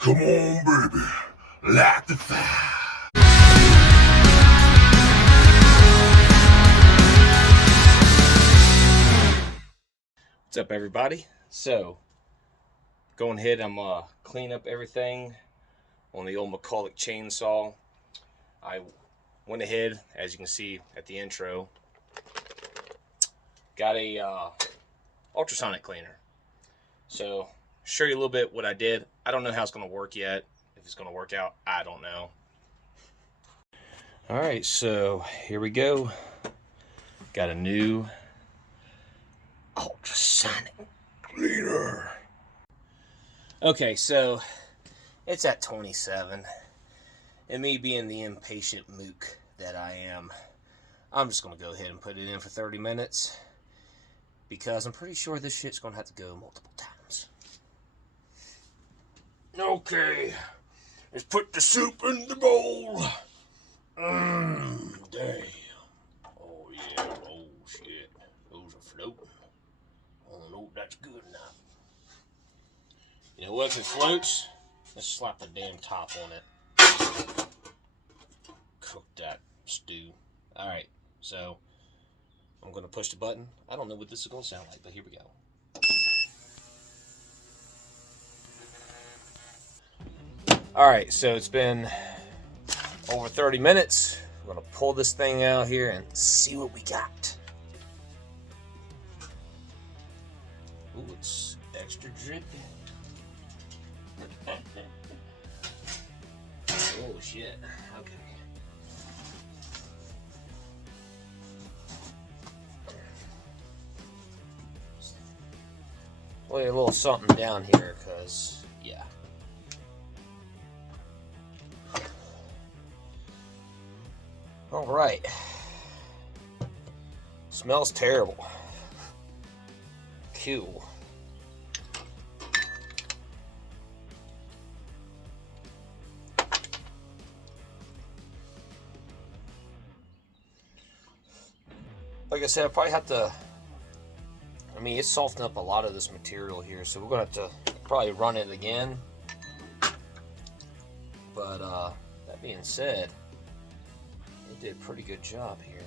Come on, baby, light the fire. What's up, everybody? So, going ahead, I'm cleaning up everything on the old McCulloch chainsaw. I went ahead, as you can see at the intro, got a ultrasonic cleaner. So, show you a little bit what I did. I don't know how it's going to work yet. If it's going to work out, I don't know. Alright, so here we go. Got a new ultrasonic cleaner. Okay, so it's at 27. And me being the impatient mook that I am, I'm just going to go ahead and put it in for 30 minutes. Because I'm pretty sure this shit's going to have to go multiple times. Okay, let's put the soup in the bowl. Damn. Oh yeah, oh shit. Those are floating. I don't know if that's good or not. You know what, if it floats, let's slap the damn top on it. Cook that stew. Alright, so I'm going to push the button. I don't know what this is going to sound like, but here we go. Alright, so it's been over 30 minutes. I'm going to pull this thing out here and see what we got. Ooh, it's extra drippy. Oh shit, okay. Lay a little something down here, because, yeah. Alright. Smells terrible. Cool. Like I said, I probably have to, it's softened up a lot of this material here, so we're going to have to probably run it again. But, that being said, it did a pretty good job here.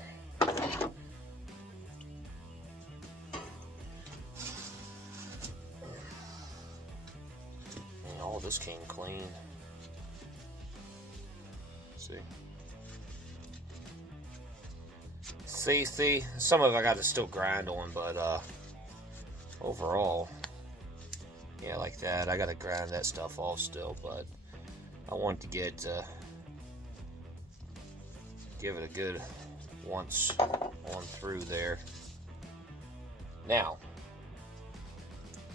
And all this came clean. See, some of it I got to still grind on, but overall, yeah, like that. I got to grind that stuff off still, but I want to give it a good once on through there. Now,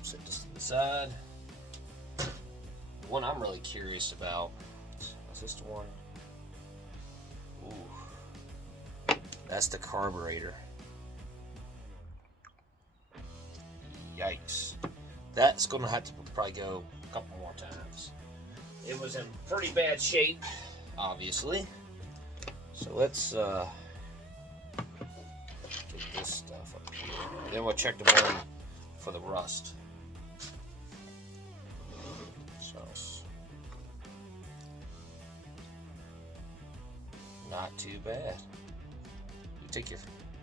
set this to the side. The one I'm really curious about, is this the one? Ooh. That's the carburetor. Yikes. That's going to have to probably go a couple more times. It was in pretty bad shape, obviously. So let's get this stuff up here. And then we'll check the one for the rust. So, not too bad. You take your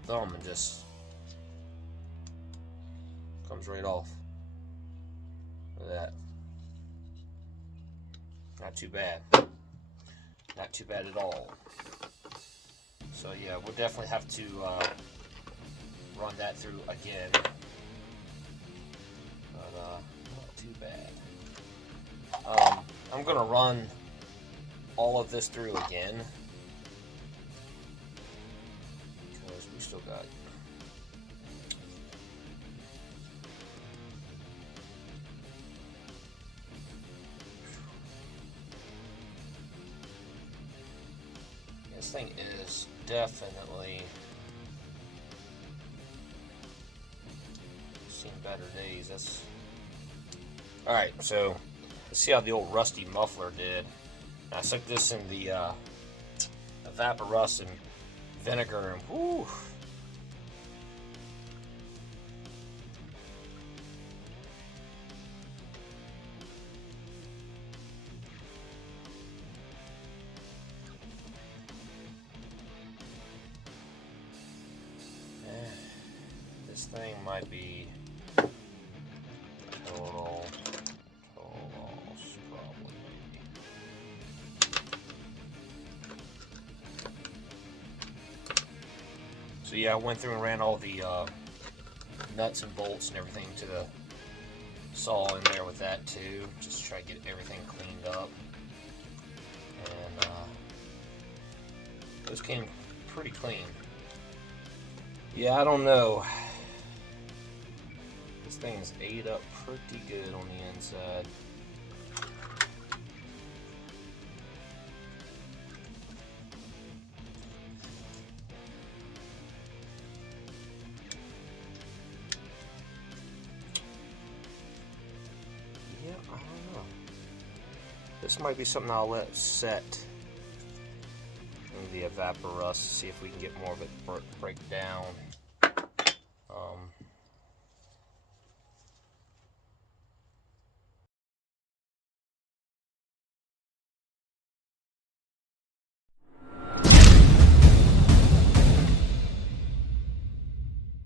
thumb and just comes right off. Look at that. Not too bad. Not too bad at all. So yeah, we'll definitely have to run that through again. But not too bad. I'm gonna run all of this through again. Because we still got this thing is definitely seen better days. That's alright, so let's see how the old rusty muffler did. I stuck this in the Vaporus and vinegar, and whoo, thing might be total loss, probably. So yeah, I went through and ran all the nuts and bolts and everything to the saw in there with that too, just to try to get everything cleaned up. And those came pretty clean. Yeah, I don't know. This thing's ate up pretty good on the inside. Yeah, I don't know. This might be something I'll let set in the evaporust to see if we can get more of it break down.